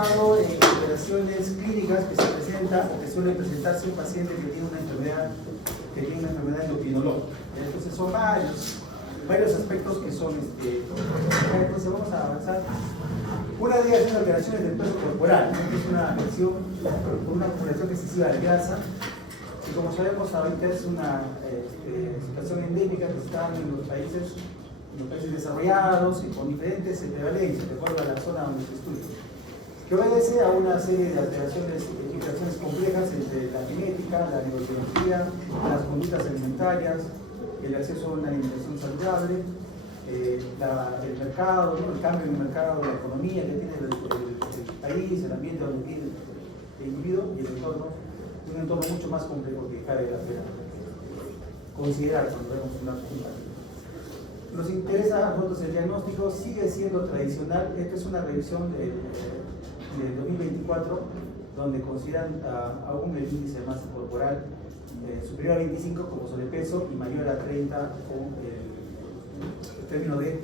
basado en operaciones clínicas que se presentan o que suelen presentarse un paciente que tiene una enfermedad endocrinológica. Entonces son varios aspectos que son, entonces vamos a avanzar. Una de ellas es alteraciones del peso corporal, ¿no? Que es una afección por una acumulación excesiva de grasa, y como sabemos ahorita es una situación endémica que está en los países desarrollados y con diferentes prevalencias, de acuerdo a la zona donde se estudia, que obedece a una serie de interacciones complejas entre la genética, la neurobiología, las conductas alimentarias, el acceso a una alimentación saludable, el mercado, ¿no? El cambio en el mercado, la economía que tiene el país, el ambiente donde vive el individuo y el entorno, un entorno mucho más complejo que cabe la pena considerar cuando vemos una comparación. Nos interesa a nosotros el diagnóstico, sigue siendo tradicional. Esta es una revisión del 2024, donde consideran aún el índice de masa corporal superior a 25 como sobrepeso y mayor a 30 con el término de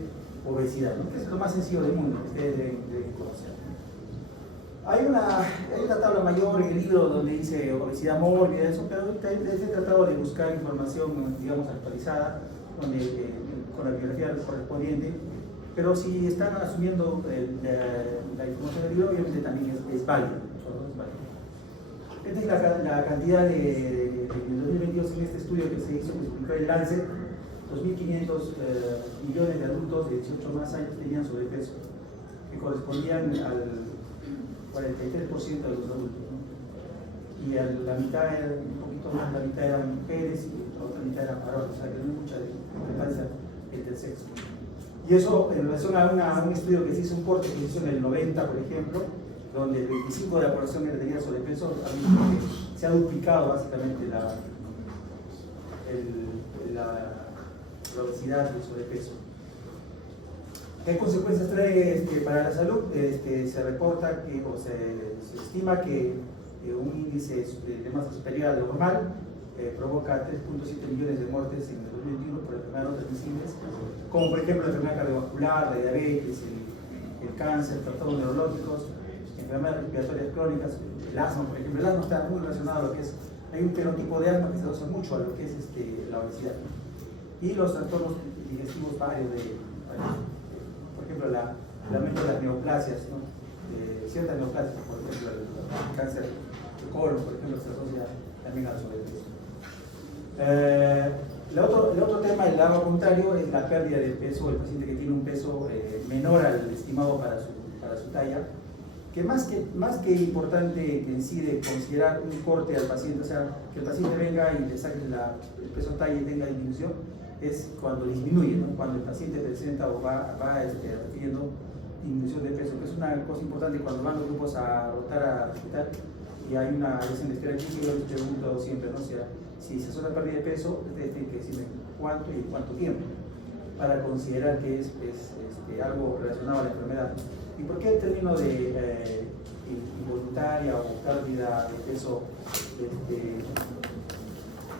obesidad, ¿no? Que es lo más sencillo del mundo, que ustedes deben conocer. Hay una tabla mayor en el libro donde dice obesidad mórbida, eso, pero he tratado de buscar información, digamos, actualizada, con la bibliografía correspondiente, pero si están asumiendo la información del libro, obviamente también es válida. Esta es la cantidad de 2022 en este estudio que se hizo, que se publicó en Lancet. 2.500 millones de adultos de 18 más años tenían sobrepeso, que correspondían al 43% de los adultos, ¿no? Y la mitad, un poquito más, la mitad eran mujeres y la otra mitad eran varones, o sea que no hay mucha diferencia entre el sexo. Y eso en relación a un estudio que se hizo, un corte que se hizo en el 90, por ejemplo, donde el 25% de la población que tenía sobrepeso, se ha duplicado básicamente la obesidad y el sobrepeso. ¿Qué consecuencias trae para la salud? Se reporta que, o se estima que un índice de masa superior al normal provoca 3.7 millones de muertes en el 2021 por enfermedades no transmisibles, como por ejemplo la enfermedad cardiovascular, la diabetes, el cáncer, trastornos neurológicos, enfermedades respiratorias crónicas, el asma, por ejemplo. El asma está muy relacionado a lo que es, hay un fenotipo de asma que se asocia mucho a lo que es la obesidad. Y los trastornos digestivos varios por ejemplo, el aumento de las neoplasias, ¿no? Ciertas neoplasias, por ejemplo, el cáncer de colon, por ejemplo, se asocia también al sobrepeso. El otro tema, el lado contrario, es la pérdida de peso, el paciente que tiene un peso menor al estimado para su talla, que más que importante en sí de considerar un corte al paciente, o sea, que el paciente venga y le saque el peso talla y tenga disminución, es cuando disminuye, ¿no? Cuando el paciente presenta o va refiriendo disminución de peso, que es una cosa importante cuando van los grupos a rotar al hospital y hay una lesión de espera clínica. Yo les pregunto siempre, ¿no? Si se asocia pérdida de peso, ustedes tienen que decirme cuánto y cuánto tiempo para considerar que es algo relacionado a la enfermedad. ¿Y por qué el término de involuntaria o pérdida de peso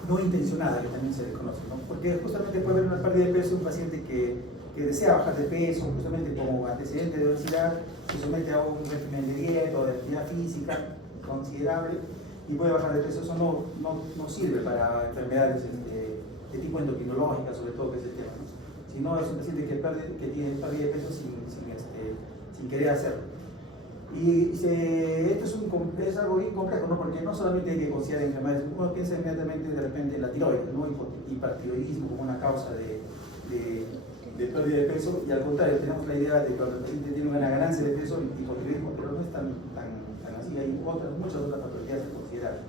no intencionada, que también se le conoce, ¿no? Porque justamente puede haber una pérdida de peso en un paciente que desea bajar de peso, justamente como antecedente de obesidad, se somete a un régimen de dieta o de actividad física considerable y puede bajar de peso. Eso no sirve para enfermedades de tipo endocrinológica, sobre todo, que es el tema, ¿no? Si no, es un paciente que tiene pérdida de peso sin querer hacerlo. Y esto es algo bien complejo, ¿no? Porque no solamente hay que considerar enfermedades, uno piensa inmediatamente de repente en la tiroides, ¿no? Hipertiroidismo como una causa de pérdida de peso, y al contrario, tenemos la idea de que cuando el paciente tiene una ganancia de peso, hipotiroidismo, pero no es tan así, hay muchas otras patologías que considerar.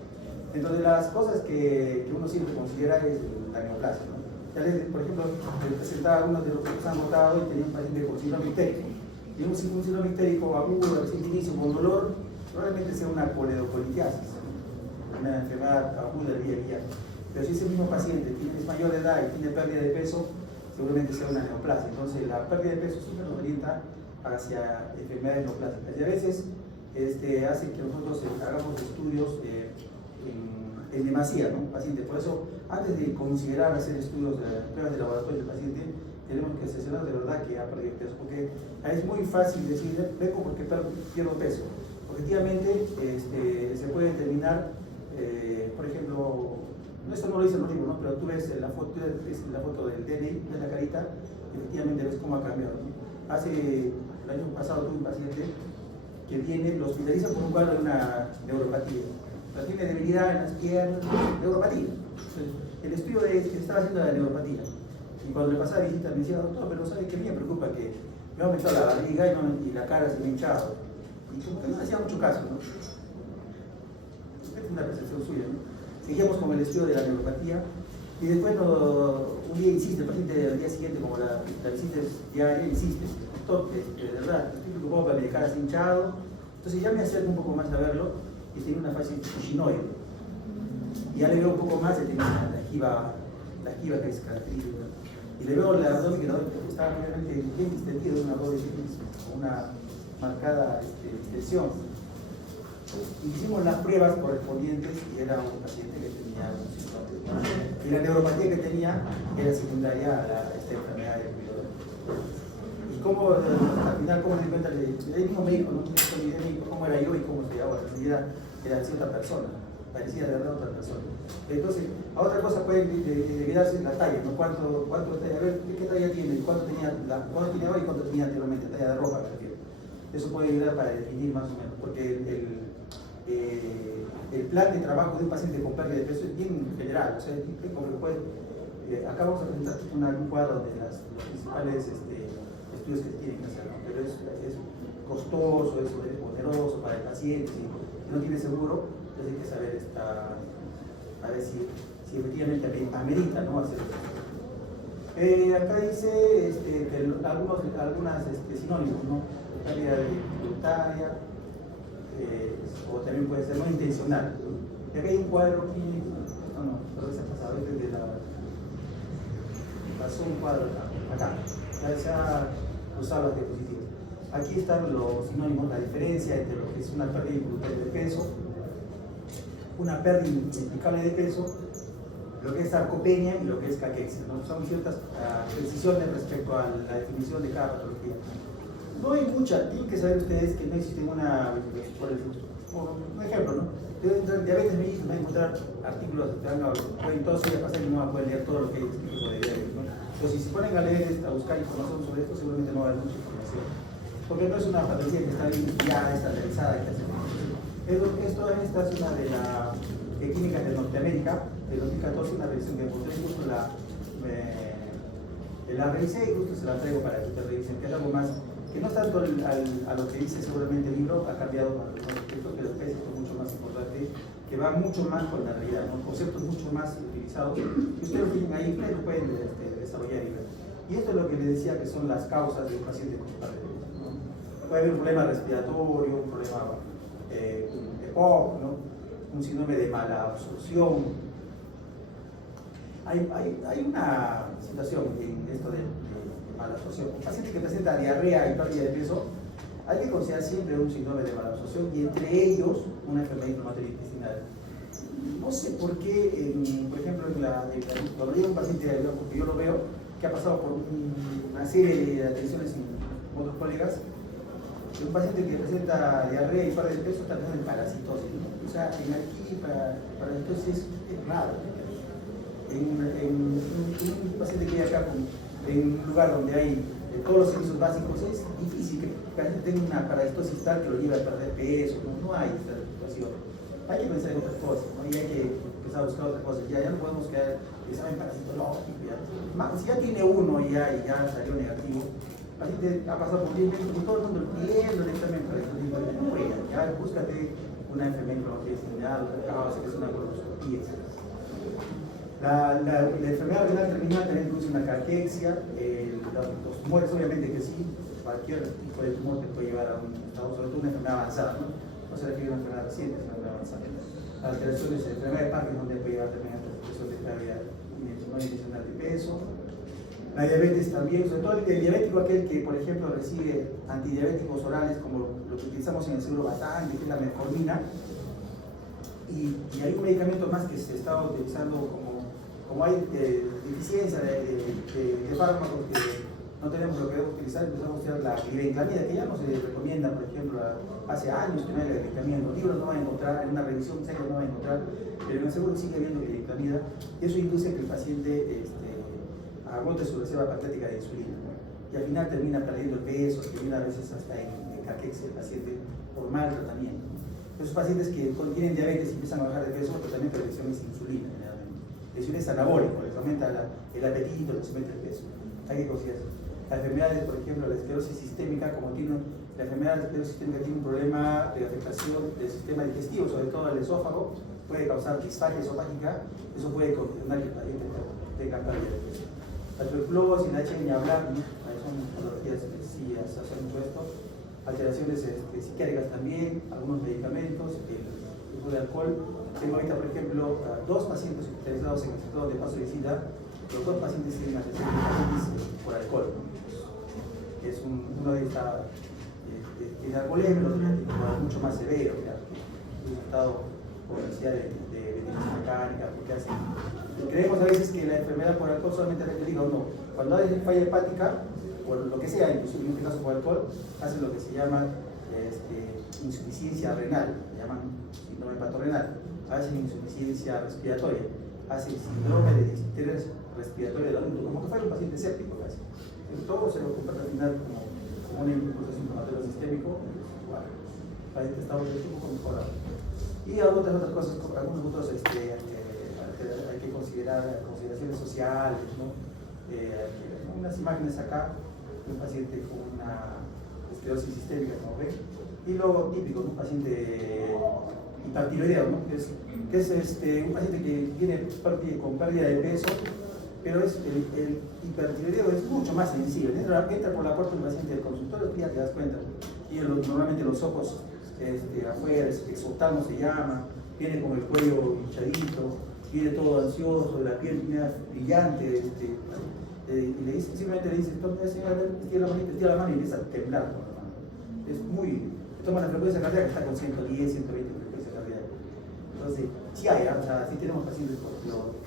Entonces, las cosas que uno siempre considera es la neoplasia, ¿no? Ya por ejemplo, les presentaba algunos de los que nos han notado y tenía un paciente con síndrome ictérico. Y un síndrome ictérico agudo, recién de inicio, con dolor, probablemente sea una coledocolitiasis, una enfermedad aguda del día a día. Pero si ese mismo paciente es mayor de edad y tiene pérdida de peso, seguramente sea una neoplasia. Entonces, la pérdida de peso siempre nos orienta hacia enfermedades neoplásicas. Y a veces hace que nosotros hagamos estudios en demasía, ¿no? Paciente. Por eso, antes de considerar hacer estudios de pruebas de laboratorio del paciente, tenemos que asesorar de verdad que ha perdido peso, porque es muy fácil decir, vengo porque pierdo peso, efectivamente se puede determinar, por ejemplo, esto no lo dice en los libros, ¿no? Pero tú ves la foto del DNI, de la carita, y efectivamente ves cómo ha cambiado, ¿no? El año pasado tuve un paciente que lo hospitalizan por un cuadro de una neuropatía. O sea, tiene debilidad en las piernas, neuropatía. Entonces, el estudio que estaba haciendo de la neuropatía. Y cuando le pasaba visita me decía, doctor, pero ¿sabe qué me preocupa? Que me ha aumentado la barriga y la cara se me ha hinchado. Y como que no le hacía mucho caso, ¿no? Es una percepción suya, ¿no? Seguíamos con el estudio de la neuropatía y después un día insiste, el paciente al día siguiente, como la visita es diaria, insiste, doctor, de verdad, estoy preocupado para mi cara se ha hinchado. Entonces ya me acerco un poco más a verlo y tiene una fase cishinoide. Y ya le veo un poco más, tiene la esquiva que es característica. Y le veo el abdomen que estaba realmente bien distendido, un abdomen con una marcada distensión. Y hicimos las pruebas correspondientes y era un paciente que tenía un síndrome. Y la neuropatía que tenía era secundaria a esta enfermedad de cuidado. Y cómo, al final, cómo me di cuenta, el mismo médico, no me cómo era yo y cómo soy ahora. En realidad era cierta persona, parecía de verdad otra persona. Entonces, a otra cosa puede quedarse la talla, ¿no? ¿Cuánto talla? A ver, ¿qué talla tiene? ¿Cuánto tiene ahora y cuánto tenía anteriormente? Talla de ropa, me refiero. Eso puede ayudar para definir más o menos, porque el plan de trabajo de un paciente con pérdida de peso es bien general, o sea, como lo puede, acá vamos a presentar un cuadro de los principales estudios que se tienen que hacer, ¿no? Pero es costoso, es oneroso para el paciente, si no tiene seguro, entonces hay que saber a ver si efectivamente amerita, ¿no? Hacerlo. Acá dice que algunas sinónimos, ¿no? Pérdida voluntaria, o también puede ser no intencional. Y acá hay un cuadro clínico, pero se ha pasado, pasó un cuadro acá, ya se ha usado las diapositivas. Aquí están los sinónimos, la diferencia entre lo que es una pérdida involuntaria de peso, una pérdida inexplicable de peso, lo que es sarcopenia y lo que es caquexia, ¿no? Son ciertas precisiones respecto a la definición de cada patología. No hay mucha, tienen que saber ustedes que no existe una, por ejemplo, ¿no? Diabetes mellitus, me van a encontrar artículos que pueden todos ir a pasar y no van a poder leer todo lo que hay escrito sobre diabetes, ¿no? Entonces, si se ponen a leer, a buscar información sobre esto, seguramente no va a haber mucha información. Porque no es una patología que está bien estudiada, estandarizada, que hace. Esta es una de las clínicas de Norteamérica, de 2014, una revisión que encontré, justo la revisé y justo se la traigo para que ustedes revisen, que es algo más, que no es tanto a lo que dice seguramente el libro, ha cambiado con algunos aspectos, pero es mucho más importante, que va mucho más con la realidad, ¿no? Conceptos mucho más utilizados, que ustedes tienen ahí, ustedes lo pueden desarrollar y ver. Y esto es lo que les decía que son las causas de un paciente con pérdida de peso, ¿no? Puede haber un problema respiratorio, un problema EPOC, ¿no? Un síndrome de mala absorción. Hay una situación en esto de mala absorción. Un paciente que presenta diarrea y pérdida de peso, hay que considerar siempre un síndrome de mala absorción y entre ellos una enfermedad inflamatoria intestinal. No sé por qué, por ejemplo, cuando llega un paciente, porque yo lo veo, que ha pasado por una serie de atenciones con otros colegas, un paciente que presenta diarrea y pérdida de peso está teniendo parasitosis, ¿no? O sea, aquí para entonces es raro. Un paciente que vive acá en un lugar donde hay todos los servicios básicos, es difícil que el paciente tenga una parasitosis tal que lo lleve a perder peso, no hay esta situación. Hay que pensar en otras cosas, ¿no? Y hay que empezar a buscar otras cosas. Ya no podemos quedar examen parasitológico. Si ya tiene uno y ya salió negativo, el paciente ha pasado por 10 minutos y todo el mundo pidiendo el examen parasitológico. No, ya búscate una enfermedad inflamatoria intestinal, que es una colonoscopía, etc. La enfermedad renal terminal también produce una caquexia, los tumores obviamente que sí, cualquier tipo de tumor te puede llevar a sobre todo una enfermedad avanzada, ¿no? No se refiere a una enfermedad reciente, es una enfermedad avanzada. Alteraciones de enfermedad de Parkinson donde puede llevar también a alteraciones de pérdida no intencional de peso. La diabetes también, sobre todo el diabético aquel que por ejemplo recibe antidiabéticos orales como lo que utilizamos en el seguro Batán, que es la metformina, y hay un medicamento más que se está utilizando como hay deficiencia de fármacos no tenemos lo que debemos utilizar, empezamos a usar la glibenclamida, que ya no se recomienda, por ejemplo, hace años que no hay la glibenclamida. En los libros no va a encontrar, en una revisión seria no va a encontrar, pero en el seguro sigue habiendo glibenclamida. Eso induce a que el paciente agote su reserva patética de insulina, ¿no? Y al final termina perdiendo el peso, termina a veces hasta en caquexia el paciente por mal tratamiento. Esos pacientes que tienen diabetes y empiezan a bajar de peso, el tratamiento de lesión es insulina, generalmente. Lesión es anabólico, les aumenta el apetito, les aumenta el peso. Hay que considerar eso. Las enfermedades, por ejemplo, la esclerosis sistémica, la enfermedad de esclerosis sistémica tiene un problema de afectación del sistema digestivo, sobre todo el esófago, puede causar disfagia esofágica, eso puede condicionar que el paciente tenga pérdida de peso. La tuberculosis, la H ni hablar, ¿no? Son patologías que sí hacen mucho esto. Alteraciones psiquiátricas también, algunos medicamentos, el uso de alcohol. Tengo ahorita, por ejemplo, dos pacientes hospitalizados en el sector de paso de visita. Los dos pacientes tienen hepatitis por alcohol, ¿no? Uno de ellos tiene alcoholemia, el otro tiene mucho más severo, un estado por necesidad de ventilación mecánica, porque hacen. Creemos a veces que la enfermedad por alcohol solamente afecta el hígado, no. Cuando hay falla hepática, por lo que sea, incluso en este caso por alcohol, hacen lo que se llama insuficiencia renal, le llaman síndrome hepatorenal, hacen insuficiencia respiratoria, hacen síndrome de distrés respiratorio del adulto, como que fuera un paciente séptico casi. Todo se lo comporta al final como un proceso inflamatorio sistémico, bueno, el paciente está un poco mejorado. Y otras cosas, algunos otros hay que considerar consideraciones sociales, ¿no? Unas imágenes acá de un paciente con una esclerosis sistémica, como ven, y lo típico, un paciente hipertiroideo, ¿no? que es un paciente que viene con pérdida de peso, pero el hipertiroideo es mucho más sensible. Entra por la puerta del paciente del consultorio, ya te das cuenta, y normalmente los ojos afuera, exoptamo se llama, viene con el cuello hinchadito, viene todo ansioso, la piel brillante, y le dice, simplemente le dice, señora, tira la mano y empieza a temblar con la mano. Es muy, toma la frecuencia cardíaca, está con 110, 120 de frecuencia cardíaca. Entonces, sí hay, o sea, sí tenemos pacientes con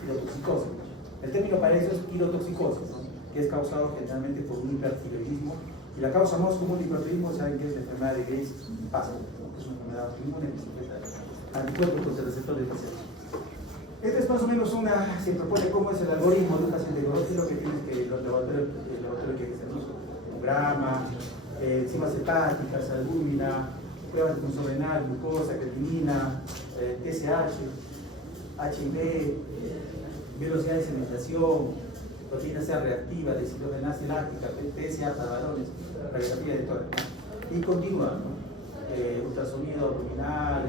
pirotoxicosis. El término para eso es pirotoxicosis, ¿no? Que es causado generalmente por un hipertiroidismo. Y la causa más común de hipertiroidismo, saben que es la enfermedad de Graves-Pascal, ¿no? Que es una enfermedad autoinmune que se enfrenta a anticuerpos contra el receptor del paciente. Este es más o menos se propone cómo es el algoritmo de un paciente con lo que tienes que el laboratorio que hacer, ¿no? Tomograma, enzimas hepáticas, albúmina, pruebas de función renal, glucosa, creatinina, TSH, HIV, velocidad de sedimentación, proteína C reactiva, deshidrogenasa láctica, PSA para varones, radiografía de tórax, ¿no? Y continúa, ¿no? Ultrasonido abdominal,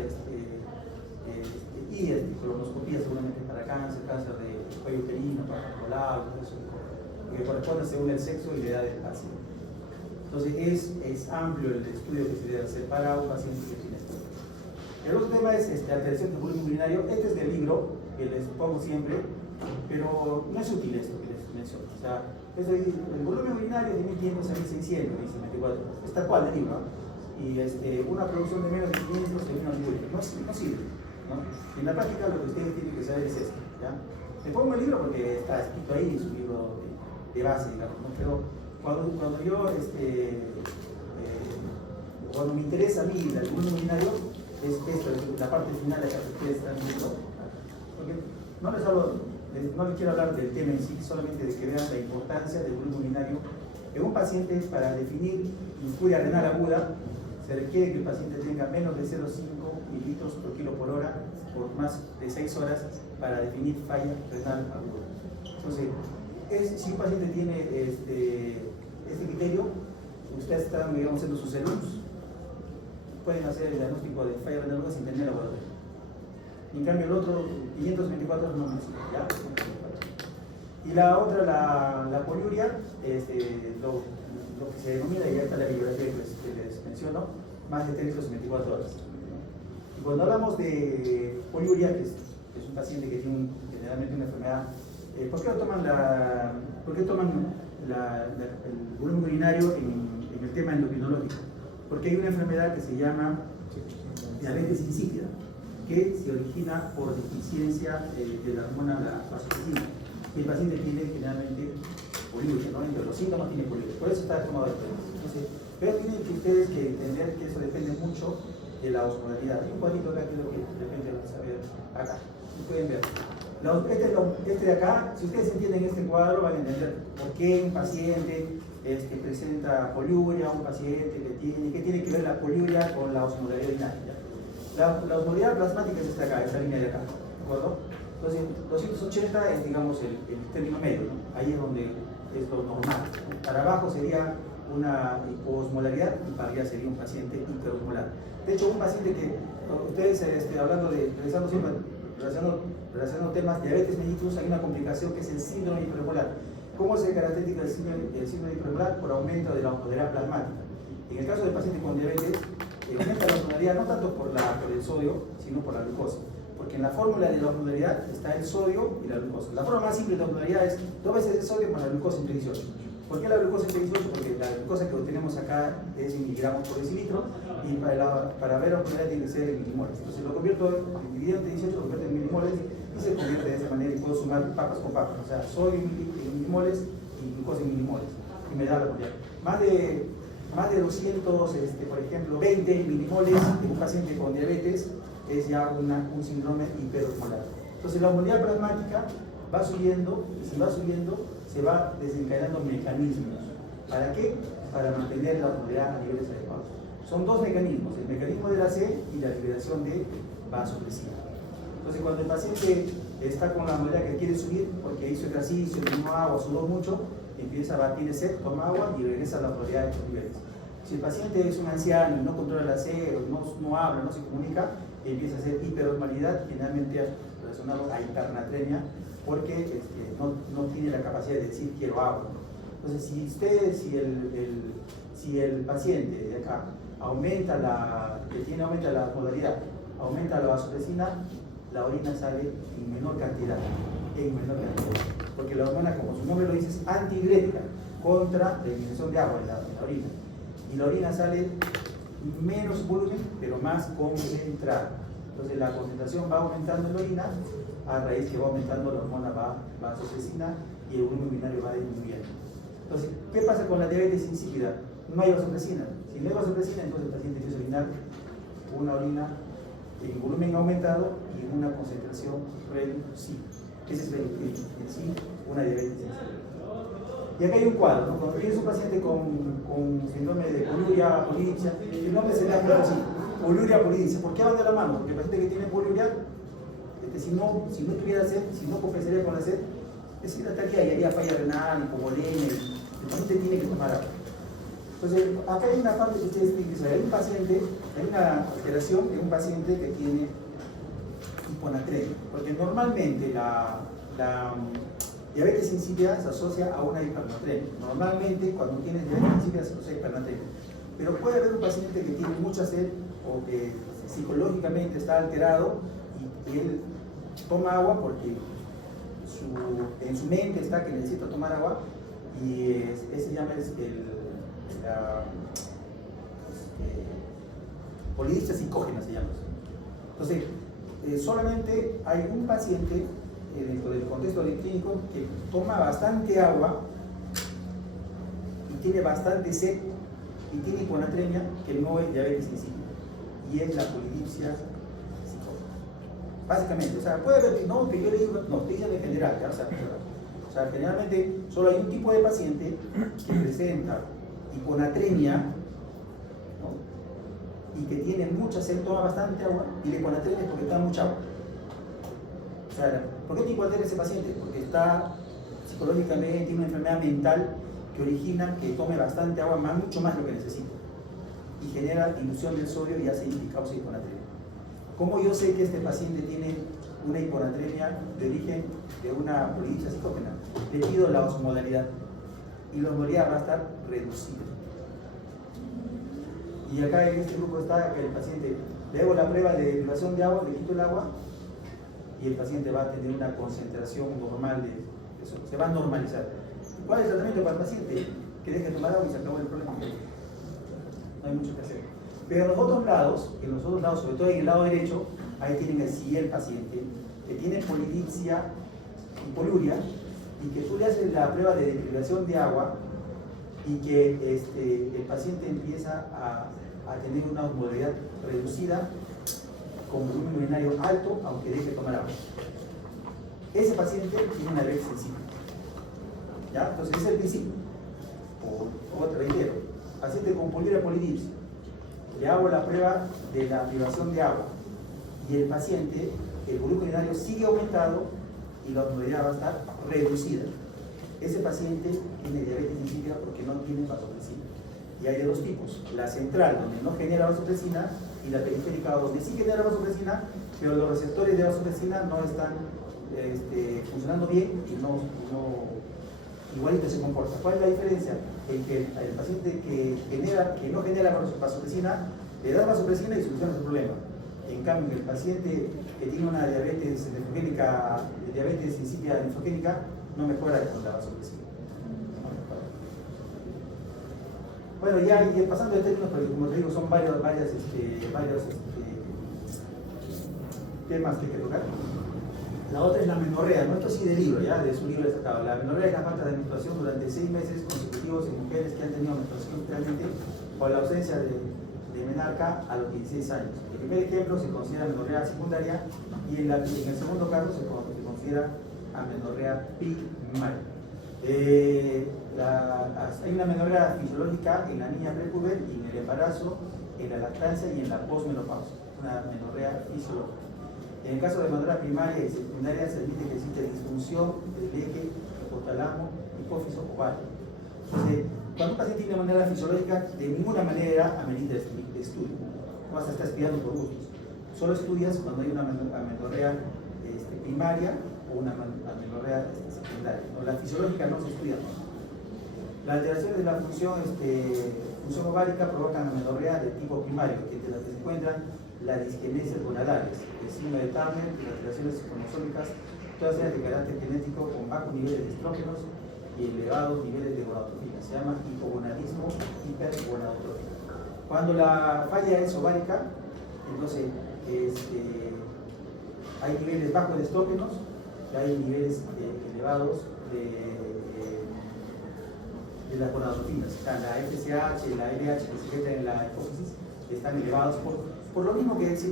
y colonoscopía seguramente para cáncer de cuello uterino, para colado, todo eso, que corresponde según el sexo y la edad del paciente. Entonces es amplio el estudio que se debe hacer para un paciente que tiene esto. El otro tema es alteración del volumen urinario. Este es del libro que les pongo siempre, pero no es útil esto que les menciono. O sea, el volumen urinario de 1500 a 1600, dice 24, es tal cual el libro, ¿no? Y una producción de menos de 500 en menos de no sirve, ¿no? En la práctica lo que ustedes tienen que saber es esto, ¿ya? Le pongo el libro porque está escrito ahí, es un libro de base, digamos, ¿no? Pero cuando yo, cuando me interesa a mí el volumen urinario, es esto, la parte final de la que ustedes están viendo, porque no les quiero hablar del tema en sí, solamente de que vean la importancia del volumen urinario. En un paciente, para definir infuria renal aguda, se requiere que el paciente tenga menos de 0,5 mililitros por kilo por hora por más de 6 horas para definir falla renal aguda. Entonces, si un paciente tiene este criterio, ustedes están, digamos, haciendo sus alumnos, pueden hacer el diagnóstico de falla renal aguda sin tener laboratorio. En cambio, el otro, 524 no necesita, ¿ya? Y la otra, la poliuria, lo que se denomina, y ya está la bibliografía que les menciono, más de 324 horas. Y cuando hablamos de poliuria, que es un paciente que tiene generalmente una enfermedad, ¿por qué toman el volumen urinario en el tema endocrinológico? Porque hay una enfermedad que se llama diabetes insípida, que se origina por deficiencia de la hormona la vasopresina. Y el paciente tiene generalmente poliuria, ¿no? Entre los síntomas tiene poliuria, por eso está tomado el tema. Entonces, pero tienen que ustedes que entender que eso depende mucho de la osmolaridad. Hay un cuadrito acá que es lo que de repente van a saber acá, pueden ver. Este de acá, si ustedes entienden este cuadro, van a entender por qué un paciente presenta poliuria, un paciente que tiene que ver la poliuria con la osmolaridad urinaria. La osmolaridad plasmática es esta acá, esta línea de acá, ¿de acuerdo? Entonces, 280 es, digamos, el término medio, ¿no? Ahí es donde es lo normal. Para abajo sería una hiposmolaridad y para arriba sería un paciente hiperosmolar. De hecho, un paciente que, ustedes hablando de, relacionando temas de diabetes mellitus, hay una complicación que es el síndrome hiperosmolar. ¿Cómo se caracteriza el síndrome hiperosmolar? Por aumento de la osmolaridad plasmática. En el caso del paciente con diabetes, aumenta la osmolaridad no tanto por el sodio, sino por la glucosa. Porque en la fórmula de la osmolaridad está el sodio y la glucosa. La forma más simple de la osmolaridad es 2 veces el sodio más la glucosa entre 18. ¿Por qué la glucosa entre 18? Porque la glucosa que obtenemos acá es en miligramos por decilitro y para ver la osmolaridad tiene que ser en milimoles. Entonces lo convierto, dividido entre 18, lo convierto en milimoles y se convierte de esa manera y puedo sumar papas con papas. O sea, sodio en milimoles y glucosa en milimoles. Y me da la osmolaridad. Más de 200, por ejemplo, 20 milimoles en un paciente con diabetes es ya un síndrome hiperosmolar. Entonces la osmolaridad plasmática va subiendo y si va subiendo se va desencadenando mecanismos. ¿Para qué? Para mantener la osmolaridad a niveles adecuados. Son 2 mecanismos, el mecanismo de la sed y la liberación de vasopresina. Entonces cuando el paciente está con la osmolaridad que quiere subir porque hizo ejercicio, tomó agua, sudó mucho, empieza a batir de sed, toma agua y regresa a la osmolaridad de estos niveles. Si el paciente es un anciano y no controla la sed, no habla, no se comunica, empieza a hacer hiperosmolaridad, generalmente relacionado a hipernatremia, porque no tiene la capacidad de decir quiero agua. Entonces, si el paciente de acá aumenta la osmolaridad, aumenta la vasopresina, la orina sale en menor cantidad. Porque la hormona, como su nombre lo dice, es antidiurética, contra la eliminación de agua en la orina. Y la orina sale menos volumen, pero más concentrada. Entonces la concentración va aumentando en la orina a raíz que va aumentando la hormona vasopresina y el volumen urinario va disminuyendo. Entonces, ¿qué pasa con la diabetes insípida? No hay vasopresina. Si no hay vasopresina, entonces el paciente empieza a orinar una orina en volumen aumentado y en una concentración reducida. Ese es en sí una diabetes insípida. Y acá hay un cuadro, ¿no? Cuando tienes un paciente con síndrome de poliuria, polidipsia, el nombre se llama así, poliuria, polidipsia. ¿Por qué van de la mano? Porque el paciente que tiene poliuria, si no tuviera sed, si no compensaría con la sed, deshidrataría y haría falla renal, hipovolemia, el paciente tiene que tomar agua. Entonces, acá hay una parte que ustedes tienen que saber. Hay una alteración de un paciente que tiene hiponatremia, porque normalmente la diabetes insípida se asocia a una hipernatremia. Normalmente, cuando tienes diabetes insípida se asocia a hipernatremia. Pero puede haber un paciente que tiene mucha sed o que psicológicamente está alterado y él toma agua porque en su mente está que necesita tomar agua y ese se llama polidipsia psicógena, se llama. Entonces, solamente hay un paciente dentro del contexto del clínico que toma bastante agua y tiene bastante sed y tiene hiponatremia, que no es diabetes insípida, y es la polidipsia psicógena. Básicamente, o sea, puede haber, no, que yo le digo, no, estoy diciendo en general, ¿ya? O sea, generalmente solo hay un tipo de paciente que presenta hiponatremia, ¿no? Y que tiene mucha sed, toma bastante agua, y la hiponatremia es porque toma mucha agua. O sea, ¿por qué tiene hiponatremia ese paciente? Porque está psicológicamente, tiene una enfermedad mental que origina que tome bastante agua, mucho más de lo que necesita, y genera dilución del sodio y hace causa hiponatremia. ¿Cómo yo sé que este paciente tiene una hiponatremia de origen de una polidipsia psicógena? Le pido la osmolaridad y la osmolaridad va a estar reducida. Y acá en este grupo está que el paciente, le hago la prueba de privación de agua, le quito el agua y el paciente va a tener una concentración normal de eso, se va a normalizar. ¿Cuál es el tratamiento para el paciente? Que deje de tomar agua y se acabó el problema. No hay mucho que hacer. Pero en los otros lados, sobre todo en el lado derecho, ahí tienen así el paciente que tiene polidipsia y poliuria y que tú le haces la prueba de deprivación de agua y que el paciente empieza a tener una osmolalidad reducida con volumen urinario alto, aunque deje de tomar agua. Ese paciente tiene una diabetes sensible. ¿Ya? Entonces ese es el principio. Otra reitero, paciente con poliuria polidipsia, le hago la prueba de la privación de agua y el paciente, el volumen urinario sigue aumentado y la osmolalidad va a estar reducida. Ese paciente tiene diabetes insípida porque no tiene vasopresina. Y hay de dos tipos: la central, donde no genera vasopresina, y la periférica, donde sí genera vasopresina, pero los receptores de vasopresina no están funcionando bien y igualito se comporta. ¿Cuál es la diferencia? En que el paciente que no genera vasopresina, le da vasopresina y soluciona su problema. En cambio, el paciente que tiene una diabetes nefrogénica, diabetes insípida nefrogénica, no mejora con la vasopresina. Bueno, ya pasando de términos, porque como te digo, son varios temas que hay que tocar. La otra es la menorrea, no esto sí de libro, ya de su libro he sacado. La menorrea es la falta de menstruación durante 6 meses consecutivos en mujeres que han tenido menstruación realmente por la ausencia de menarca a los 16 años. El primer ejemplo se considera menorrea secundaria y en el segundo caso se considera amenorrea primaria. Hay una menorrea fisiológica en la niña prepuber y en el embarazo, en la lactancia y en la posmenopausia. Una menorrea fisiológica. En el caso de menorrea primaria y secundaria se admite que existe disfunción del eje hipotálamo, hipófiso ovario. Entonces, cuando un paciente tiene menorrea fisiológica, de ninguna manera amerita estudio. No vas a estar estudiando por gustos. Solo estudias cuando hay una amenorrea primaria o una amenorrea secundaria. No, la fisiológica no se estudia. Las alteraciones de la función ovárica provocan amenorrea de tipo primario, que entre las que se encuentran las disgenesias gonadales, el síndrome de Turner y las alteraciones cromosómicas, todas ellas de carácter genético con bajos niveles de estrógenos y elevados niveles de gonadotropina. Se llama hipogonadismo hipergonadotrópico. Cuando la falla es ovárica, entonces hay niveles bajos de estrógenos y hay niveles elevados de las gonadotropinas. La FSH, la LH que se secretan en la hipófisis están elevados por lo mismo que es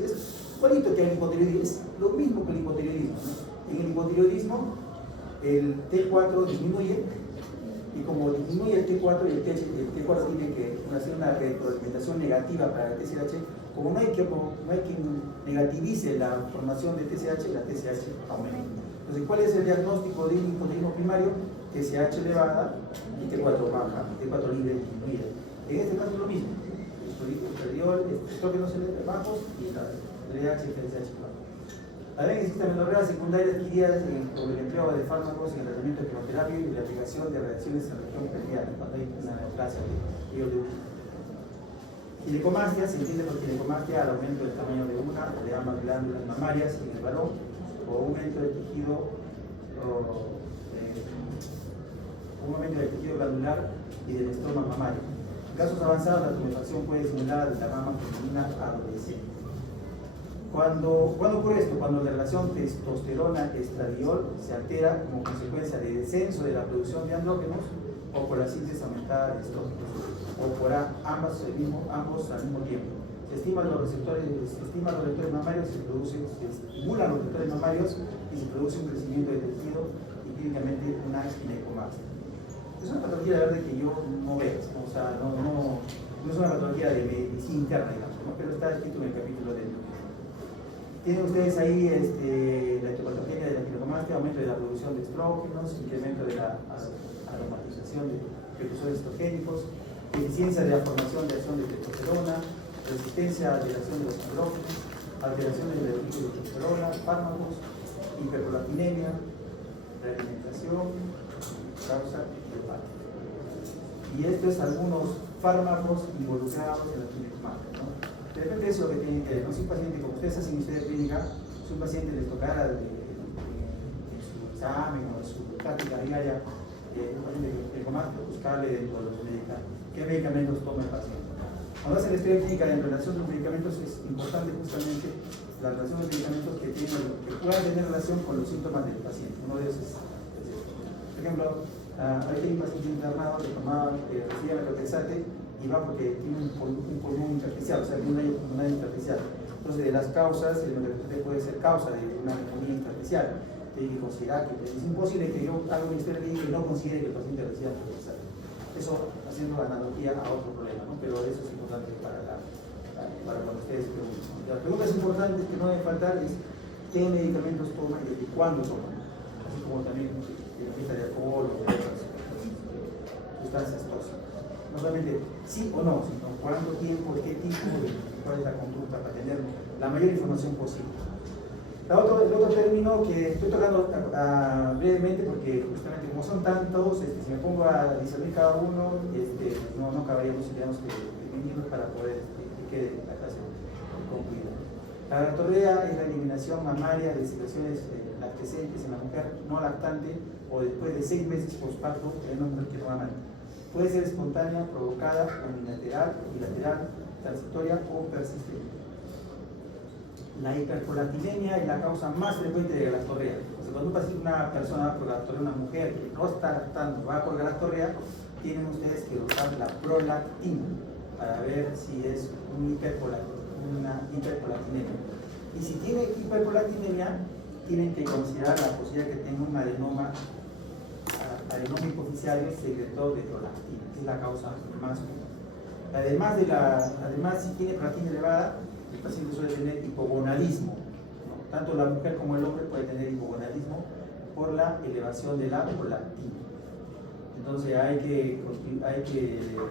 igualito que el hipotiroidismo, es lo mismo que el hipotiroidismo, ¿no? En el hipotiroidismo el T4 disminuye y como disminuye el T4 y el T4 tiene que hacer una retroalimentación negativa para el TSH, como no hay que negativice la formación de TSH, la TSH aumenta. Entonces, ¿cuál es el diagnóstico de un hipotiroidismo primario? TSH elevada y T4 baja, T4 libre disminuida. En este caso es lo mismo. Estrógenos bajos y la LH y TSH bajo. También existen menorreas secundarias adquiridas por el empleo de fármacos y el tratamiento de quimioterapia y la aplicación de reacciones en la región peniana, cuando hay una neoplasia de ginecomastia. Se entiende por ginecomastia al aumento del tamaño de una o de ambas glándulas mamarias en el varón, o aumento del tejido glandular y del estroma mamario. En casos avanzados, la tumefacción puede simular la mama femenina adolescente. ¿Cuándo ocurre esto? Cuando la relación testosterona-estradiol se altera como consecuencia de descenso de la producción de andrógenos o por la síntesis aumentada de estrógenos, o por ambos al mismo tiempo. Se estimulan los receptores mamarios, se estimulan los receptores mamarios y se produce un crecimiento de tejido y clínicamente una ginecomastia. Es una patología de verdad que yo no veo, ¿no? O sea, no es una patología de medicina interna, digamos, ¿no? Pero está escrito en el capítulo de tienen ustedes ahí la etiopatogenia de la ginecomastia, aumento de la producción de estrógenos, incremento de la aromatización de precursores estrogénicos, deficiencia de la formación de acción de testosterona, resistencia a la alteración de los andrógenos, alteraciones del equilibrio de testosterona, fármacos, hiperprolactinemia, realimentación, causa hepática. Y esto es algunos fármacos involucrados en la ginecomastia, ¿no? De repente eso es lo que tienen que ver, ¿no? Si un paciente, como ustedes hacen historia clínica, si un paciente les tocara en su examen o en su práctica diaria, un paciente que comarca, buscarle dentro de los medicamentos, qué medicamentos toma el paciente. Cuando hacen la historia clínica en relación a los medicamentos, es importante justamente la relación de los medicamentos que puedan tener relación con los síntomas del paciente. Uno de ellos es Por ejemplo, ahorita hay un paciente internado que tomaba, recibía metotrexate y va porque tiene un pulmón intersticial, o sea, tiene una pulmonar intersticial. Entonces, de las causas, el metotrexate puede ser causa de una neumonía intersticial. Tiene que considerar que es imposible que yo haga una historia clínica y no considere que el paciente reciba metotrexate. Eso haciendo analogía a otro problema, ¿no? Pero eso es importante para cuando ustedes pregunten. Las preguntas importantes que no deben faltar es qué medicamentos toman y desde cuándo toman, así como también la fiesta de alcohol o otras sustancias tóxicas. No solamente sí o no, sino cuánto tiempo, qué tipo, cuál es la conducta para tener la mayor información posible. El otro término que estoy tocando brevemente, porque justamente como son tantos, si me pongo a discernir cada uno, no acabaríamos y tenemos que dividirlos para poder que quede la clase concluida. La galatorrea es la eliminación mamaria de secreciones lactescentes en la mujer no lactante o después de 6 meses postparto en una mujer que no ama. Puede ser espontánea, provocada, unilateral, bilateral, transitoria o persistente. La hiperprolactinemia es la causa más frecuente de galactorrea. O sea, cuando una persona va por galactorrea, una mujer que no está lactando, va por galactorrea, tienen ustedes que usar la prolactina para ver si es una hiperprolactinemia. Y si tiene hiperprolactinemia, tienen que considerar la posibilidad que tenga un adenoma hipoficiario secretor de prolactina, que es la causa más común. Además, si tiene prolactina elevada, el paciente suele tener hipogonadismo, ¿no? Tanto la mujer como el hombre puede tener hipogonadismo por la elevación de la prolactina. Entonces hay que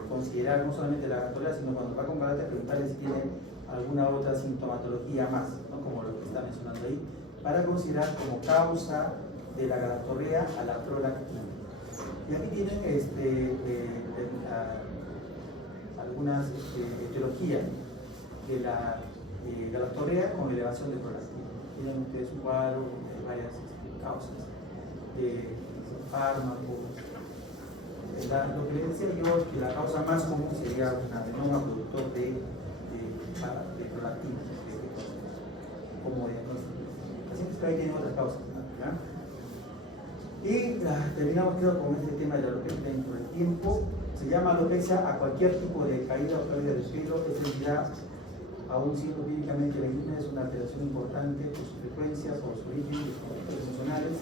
considerar no solamente la galactorrea, sino cuando va con galactorrea preguntarle si tiene alguna otra sintomatología más, ¿no? Como lo que está mencionando ahí, para considerar como causa de la galactorrea a la prolactina. Y aquí tienen algunas etiologías de la galactorrea con elevación de prolactina. Tienen ustedes un cuadro de varias causas de fármacos. Lo que les decía yo es que la causa más común sería un adenoma productor de prolactina, como diagnóstico. Pacientes que ahí tienen otras causas, ¿no? Y terminamos creo con este tema de la alopecia dentro del tiempo. Se llama alopecia a cualquier tipo de caída o pérdida de pelo, es entidad aún siendo clínicamente benigna, es una alteración importante por su frecuencia, por su origen, por sus efectos funcionales,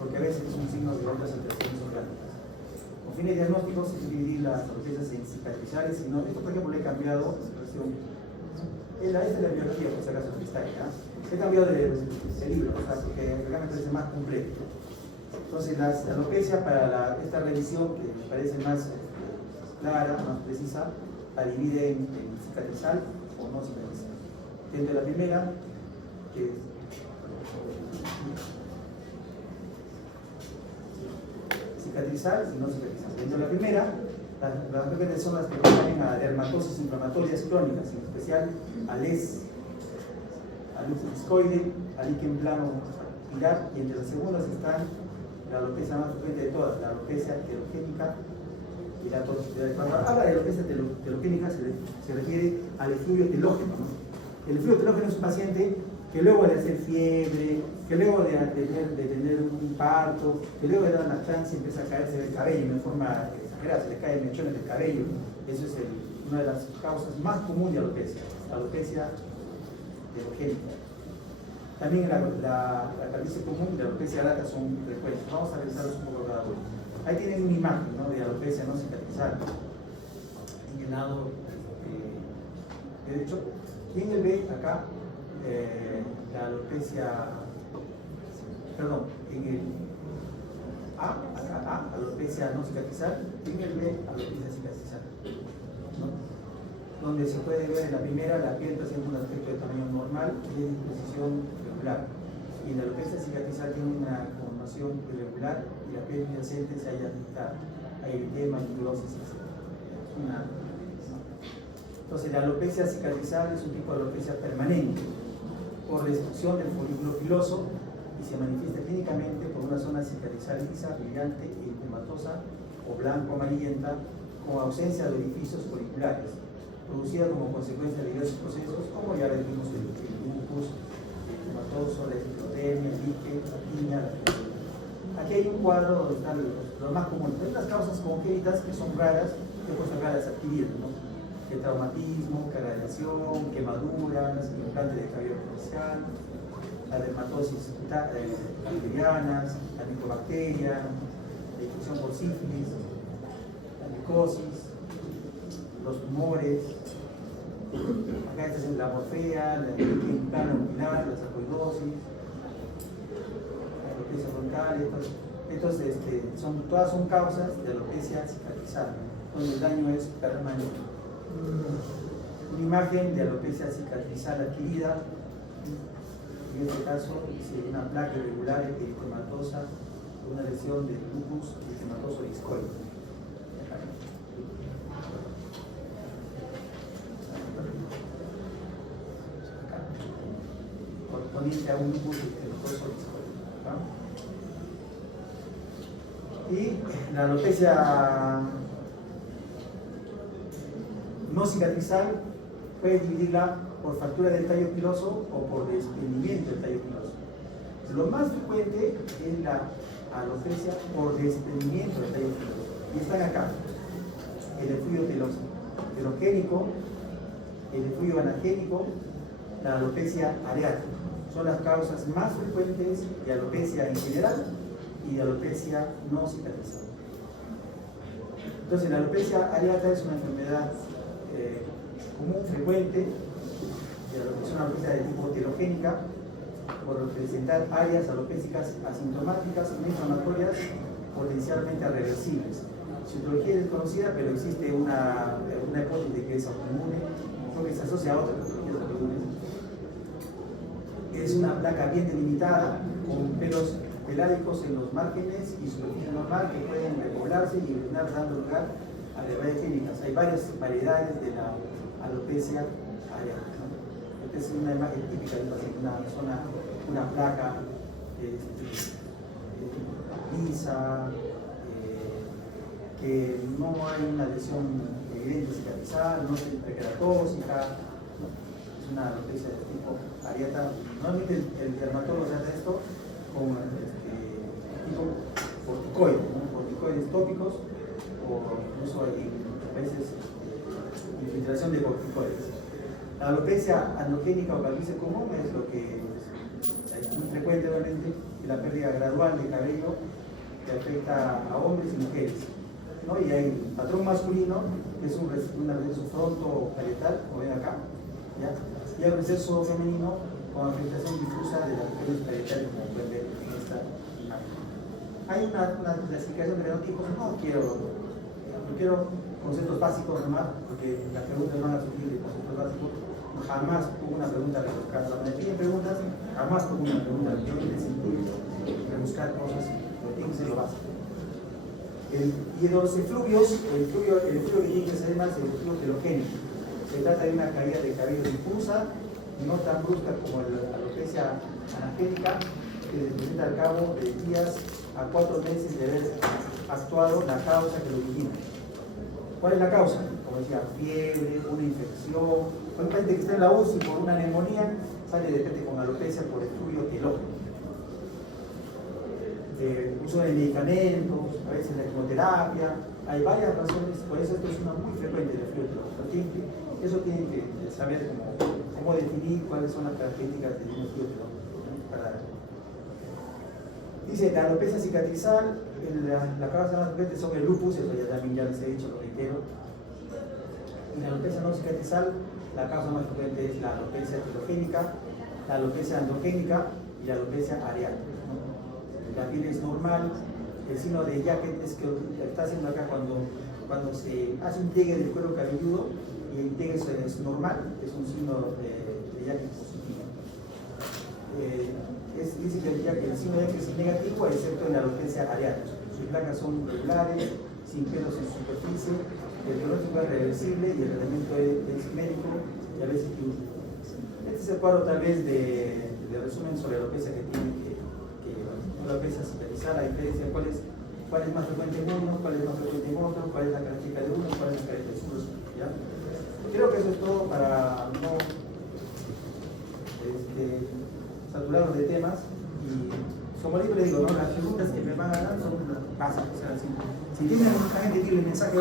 porque a veces es un signo de otras alteraciones orgánicas. Con fines diagnósticos se dividir las alopecias en cicatrizales, y no, esto por ejemplo le he cambiado versión. Esta es la biología, por si acaso que está ahí, ¿eh? He cambiado de libro, o sea, porque acá me parece más completo. Entonces, la alopecia para esta revisión, que me parece más clara, más precisa, la divide en cicatrizal o no cicatrizal. Dentro de la primera, que es cicatrizal y no cicatrizal. Dentro de la primera, las alopecias son las que contienen a dermatosis inflamatorias crónicas, en especial a lupus discoide, a líquen plano pilar, y entre las segundas están la alopecia más frecuente de todas, la alopecia heterogénica y la toxicidad. Cuando habla de alopecia heterogénica se refiere al efluvio telógeno, ¿no? El efluvio telógeno es un paciente que luego de hacer fiebre, que luego de tener un parto, que luego de dar lactancia empieza a caerse del cabello de forma exagerada, se le caen mechones del cabello. Eso es una de las causas más comunes de la alopecia heterogénica. También la calvicie común y la alopecia alata son frecuentes. Vamos a revisarlos un poco cada uno. Ahí tienen una imagen, ¿no?, de alopecia no cicatrizal. En el lado derecho. Y en el B, acá, la alopecia, perdón, en el A, acá A, alopecia no cicatrizal, y en el B, alopecia cicatrizal, ¿no? Donde se puede ver en la primera la piel presenta un aspecto de tamaño normal y de disposición regular. Y en la alopecia cicatrizal tiene una conformación irregular y la piel adyacente se halla afectada. Hay eritema, fibrosis, etc. Entonces, la alopecia cicatrizal es un tipo de alopecia permanente por destrucción del folículo piloso y se manifiesta clínicamente por una zona cicatrizal lisa, brillante e edematosa o blanco-amarillenta con ausencia de orificios foliculares, producida como consecuencia de diversos procesos, como ya vimos el lupus, el hematoso, la esclerodermia, el líquen, la tiña, la pneumonia. Aquí aquí hay un cuadro donde están los más comunes. Hay unas causas congénitas que son raras, que pueden ser raras adquiridas, ¿no? El traumatismo, radiación, quemaduras, implante de cabello artificial, la dermatosis bacterianas, la micobacteria, la infección por sífilis, la micosis, los tumores. Acá esta es la morfea, la plano ocular, la sarcoidosis, la alopecia frontal. Todas son causas de alopecia cicatrizal, donde el daño es permanente. Una imagen de alopecia cicatrizal adquirida, en este caso dice una placa irregular eritematosa, una lesión del lupus eritematoso discoide. Correspondiente a un lupus eritematoso discoide. Y la alopecia no cicatrizal puedes dividirla por fractura del tallo piloso o por desprendimiento del tallo piloso. Lo más frecuente es la alopecia por desprendimiento del tallo piloso. Y están acá: el efluvio telogénico, el efluvio anagénico, la alopecia areata. Son las causas más frecuentes de alopecia en general y de alopecia no cicatrizal. Entonces, la alopecia areata es una enfermedad común, frecuente, es una alopecia de tipo telogénica, por presentar áreas alopécicas asintomáticas no inflamatorias potencialmente reversibles. Su etiología es desconocida, pero existe una hipótesis de que es autoinmune, porque se asocia a otras patologías autoinmunes. Es una placa bien delimitada, con pelos peládicos en los márgenes y superficie normal que pueden repoblarse y evolucionar dando lugar a variedades clínicas. Hay varias variedades de la alopecia areata, ¿no? Esta es una imagen típica de una placa lisa, que no hay una lesión evidente cicatrizal, no es prequeratóxica, es una alopecia de tipo areata. Normalmente el dermatólogo trata esto con tipo corticoides, ¿no? Corticoides tópicos, o incluso a veces infiltración de corticoides. La alopecia androgénica o calvicie común es lo que es muy frecuente realmente, la pérdida gradual de cabello que afecta a hombres y mujeres, ¿no? Y hay el patrón masculino, que es un receso fronto-parietal, como ven acá, ¿ya? Y el receso femenino con afectación difusa de las regiones parietales, como pueden ver en esta imagen. Hay una clasificación de fenotipos. No quiero conceptos básicos nomás, porque las preguntas van a surgir de conceptos básicos. Jamás pongo una pregunta rebuscada. Cuando me piden preguntas, jamás pongo una pregunta de buscar cosas, lo tiene que ser lo básico. Y de los efluvios, el efluvio que tiene que ser más el efluvio telogénico. Se trata de una caída de cabello difusa, no tan brusca como la alopecia anagénica, que se presenta al cabo de días a 4 meses de haber actuado la causa que lo origina. ¿Cuál es la causa? Como decía, fiebre, una infección. Hay gente que está en la UCI por una neumonía, sale de repente con alopecia por efluvio telógeno. Uso de medicamentos, a veces la quimioterapia. Hay varias razones, por eso esto es una muy frecuente de efluvio telógeno. Eso tienen que saber cómo definir cuáles son las características del efluvio telógeno. Dice, la alopecia cicatrizal, la causa más frecuente son el lupus, eso ya les he dicho, lo reitero. Y la alopecia no cicatrizal, la causa más frecuente es la alopecia telogénica, la alopecia androgénica y la alopecia areata, ¿no? La piel es normal, el signo de Jacquet es que lo que está haciendo acá cuando se hace un pliegue del cuero cabelludo y el pliegue es normal, es un signo de Jacquet positivo. Dice que el signo de Jacquet es negativo, excepto en la alopecia areata. Sus placas son regulares, sin pelos en superficie, el diagnóstico es reversible y el tratamiento es médico y a veces quirúrgico. Este es el cuadro tal vez de resumen sobre la alopecia que tiene la alopecia cicatrizal, la diferencia cuál es más frecuente en uno, cuál es más frecuente en otro, cuál es la característica de uno, cuál es la característica de otro, ¿ya? Creo que eso es todo para no saturarnos de temas y como digo, le digo, ¿no? Las preguntas que me van a dar son las básicas. O sea, si tienen una gente que el mensaje